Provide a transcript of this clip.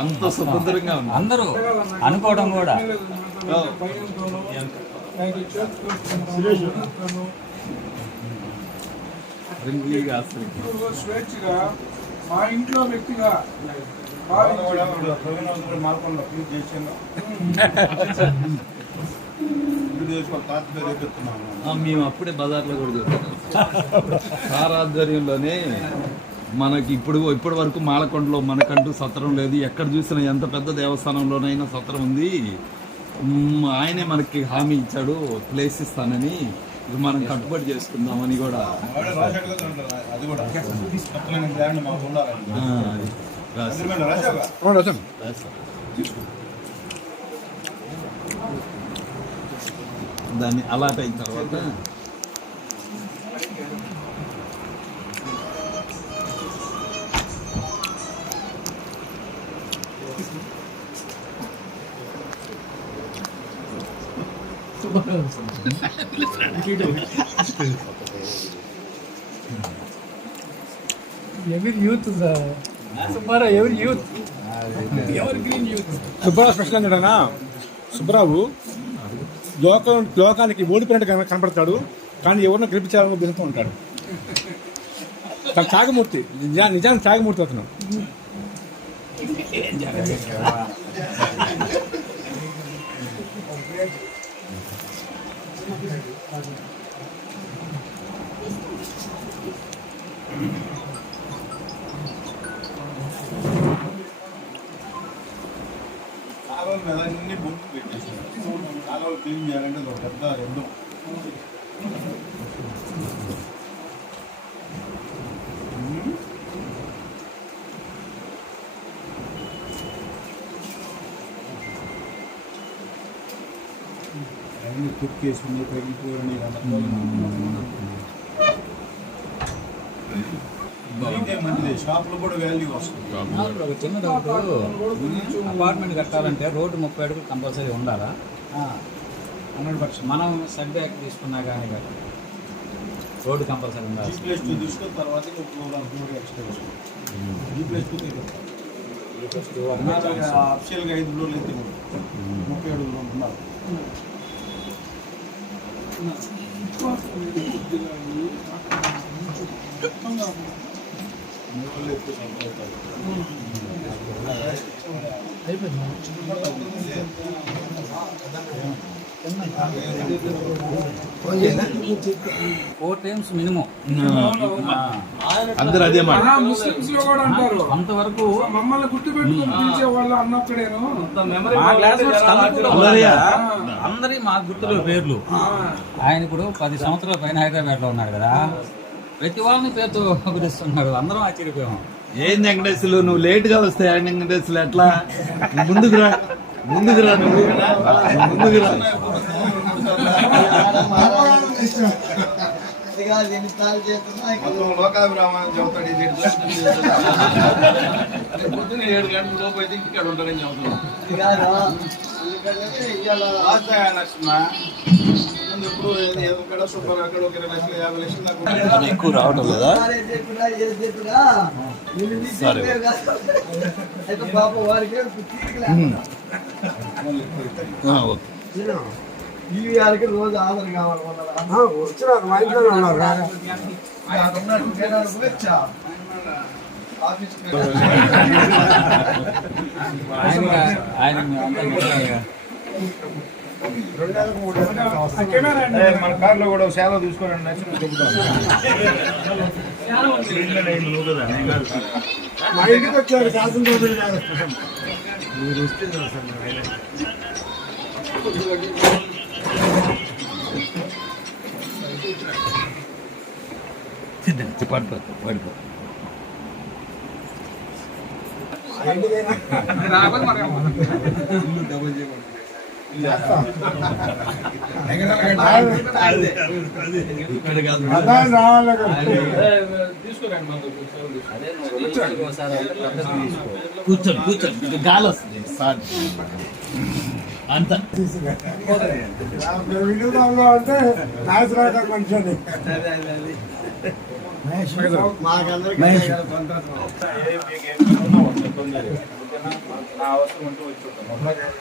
అంత స్వతంత్రంగా ఉంది అందరూ అనుకోవడం కూడా. స్వేచ్ఛగా మా ఇంట్లో వ్యక్తిగా మేము అప్పుడే బజార్లో కూడా చూస్తున్నాం. సార్ ఆధ్వర్యంలోనే మనకి ఇప్పటి వరకు మాలకొండలో మనకంటూ సత్రం లేదు. ఎక్కడ చూసినా ఎంత పెద్ద దేవస్థానంలోనైనా సత్రం ఉంది. ఆయనే మనకి హామీ ఇచ్చాడు, ప్లేస్ ఇస్తానని. ఇది మనం కట్టుబడి చేసుకుందామని కూడా దాన్ని అలాట్ అయిన తర్వాత ఎవరి యూత్ సుబ్బారావు, ఎవరి యూత్, ఎవరి గ్రీన్ యూత్. సుబ్బారావు స్పెషల్ అంటాడా? సుబ్బారావు లోకానికి ఓడిపోయినట్టు కనపడతాడు, కానీ ఎవరినో గెలిపించాలని ఉద్దేశంతో ఉంటాడు. త్యాగమూర్తి, నిజానికి త్యాగమూర్తి అతను. కాలువల మీద అన్ని బొమ్మ పెట్టేసారు. కాలువలు క్లీన్ చేయాలంటే ఒక పెద్ద యుద్ధం. అన్ని తొక్కేసుకుని తగ్గిపోయి షాపులు కూడా వాల్యూ వస్తుంది. చిన్న డౌట్, అపార్ట్మెంట్ కట్టాలంటే రోడ్డు 30 అడుగులు కంపల్సరీ ఉండాలా? 100%. మనం సెట్ బ్యాక్ తీసుకున్నా కానీ రోడ్డు కంపల్సరీ ఉండాలి. G+2 తీసుకున్న తర్వాత ఎక్స్ట్రా అఫిషియల్గా 5 ఫ్లోర్లు అయితే 30 అడుగులు ఉంటున్నారు. Four times minimum. అందరూ అదే మాట. ముస్లిమ్స్ లో కూడా అంటారు అంతవరకు మమ్మల్ని గుర్తుపెట్టుకుని పిలిచే వాళ్ళు అన్నప్పుడేను. అందరి మా గుర్తులు పేర్లు. ఆయన ఇప్పుడు 10 సంవత్సరాల పైన హైదరాబాద్ లో ఉన్నాడు కదా, ప్రతి వాళ్ళని పేరుతో పిలుస్తున్నాడు. అందరం ఆశ్చర్యపోయాం. ఏం వెంకటేశ్వరు, నువ్వు లేట్గా వస్తే ఆయన వెంకటేశ్వరు ఎట్లా? ముందుకు రా నువ్వు, ముందుకు రా. లోకాభిరామాన్ని చెబుతాడు. పొద్దున్న 7 గంటల లోపు అయితే ఇక్కడ ఉంటాడని చెబుతున్నాం. ఎప్పుడు సూపర్ అక్కడ 20 లక్షలు 50 లక్షలు ఎక్కువ రావటం లేదా? సరే, ఓకే. రోజు ఆధార్ కావాలి. వచ్చినారు మా ఇంట్లో ఉన్నారు. మన కార్లో కూడా సేవ చూసుకోండి. మా ఇంటికి వచ్చారు శాసన రోజులు పడిపో డబుల్ చేయకూడదు. కూర్చోండి, గాలి వస్తుంది సార్ అంత. విలువలో అంటే నాయకురావు కొంచెం మాకందరికీ నా అవసరం ఉంటూ వచ్చి ఉంటాను.